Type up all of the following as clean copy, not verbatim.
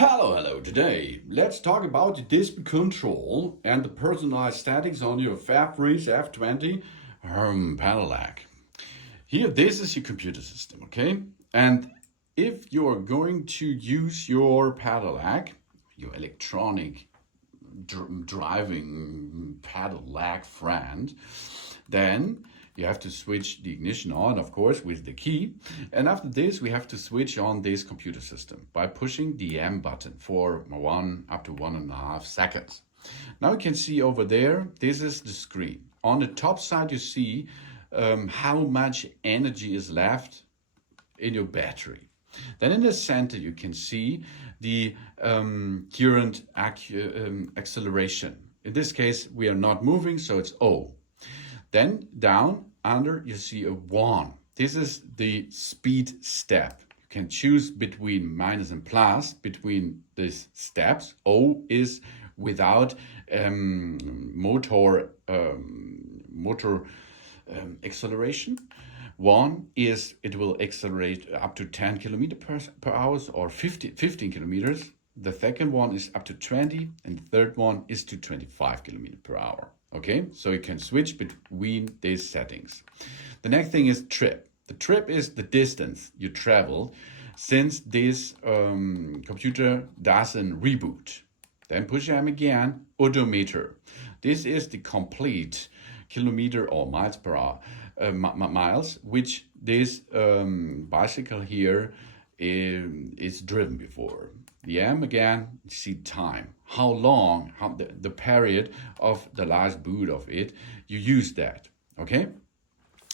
Hello. Today, let's talk about the display control and the personalized settings on your Fafrees F20 pedelec. Here, this is your computer system, okay? And if you are going to use your pedelec, your electronic driving pedelec friend, then you have to switch the ignition on, of course, with the key. And after this, we have to switch on this computer system by pushing the M button for up to 1.5 seconds. Now you can see over there, this is the screen. On the top side, you see how much energy is left in your battery. Then in the center, you can see the current acceleration. In this case, we are not moving, so it's O. Then down under you see a 1. This is the speed step. You can choose between minus and plus between these steps. O is without motor acceleration. 1 is it will accelerate up to 10 kilometers per hour or 15 kilometers. The second one is up to 20, and the third one is to 25 kilometers per hour. Okay, so you can switch between these settings. The next thing is trip. The trip is the distance you travel since this computer doesn't reboot. Then push M again, odometer. This is the complete kilometer or miles per hour, miles, which this bicycle here is driven before. The M again, see time. How long, the period of the last boot of it, you use that, okay?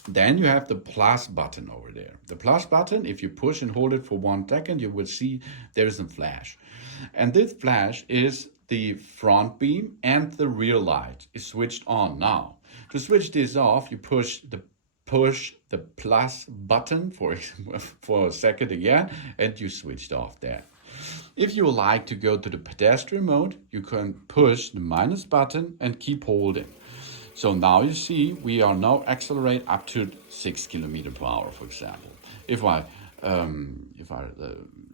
Then you have the plus button over there. The plus button, if you push and hold it for 1 second, you will see there is a flash. And this flash is the front beam and the rear light is switched on now. To switch this off, you push the plus button for a second again, and you switched off that. If you like to go to the pedestrian mode, you can push the minus button and keep holding. So now you see we are now accelerate up to 6 kilometers per hour, for example. If I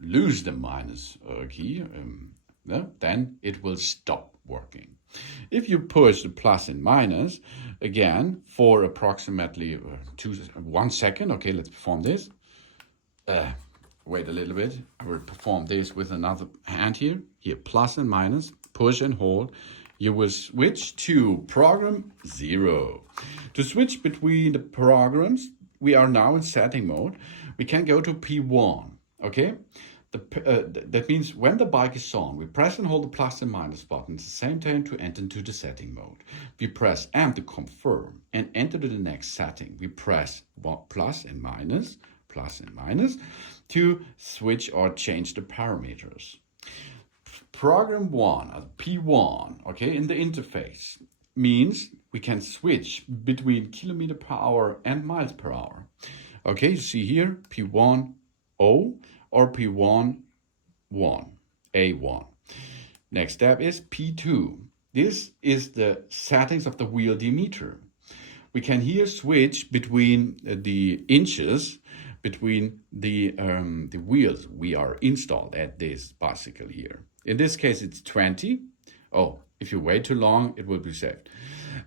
lose the minus key, then it will stop working. If you push the plus and minus again for approximately 1 second, okay, let's perform this. Wait a little bit. I will perform this with another hand here. Here, plus and minus, push and hold. You will switch to program 0. To switch between the programs, we are now in setting mode. We can go to P1, okay? That means when the bike is on, we press and hold the plus and minus buttons at the same time to enter into the setting mode. We press M to confirm and enter to the next setting. We press plus and minus to switch or change the parameters. Program 1, P1, okay, in the interface means we can switch between kilometer per hour and miles per hour. Okay, you see here P1 O or P1 1 A1. Next step is P2. This is the settings of the wheel diameter. We can here switch between the inches between the wheels we are installed at this bicycle here. In this case, it's 20. Oh, if you wait too long, it will be saved.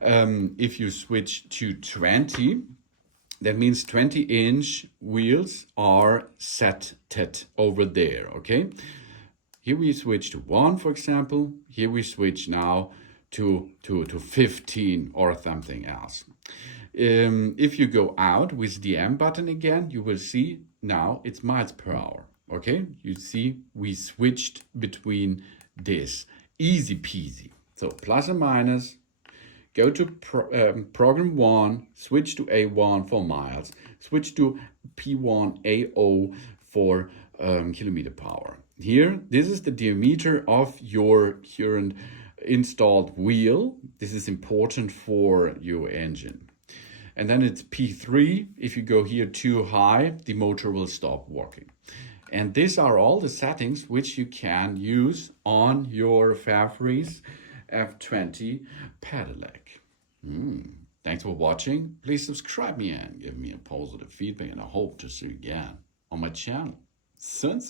If you switch to 20, that means 20-inch wheels are set over there, okay? Here we switch to 1, for example. Here we switch now to 15 or something else. If you go out with the M button again, you will see now it's miles per hour. Okay, you see we switched between this. Easy peasy. So plus and minus, go to program 1, switch to A1 for miles, switch to P1 AO for kilometer per hour. Here, this is the diameter of your current installed wheel. This is important for your engine. And then it's P3. If you go here too high, the motor will stop working. And these are all the settings which you can use on your Fafrees F20 pedelec. Thanks for watching. Please subscribe me and give me a positive feedback, and I hope to see you again on my channel. Soon.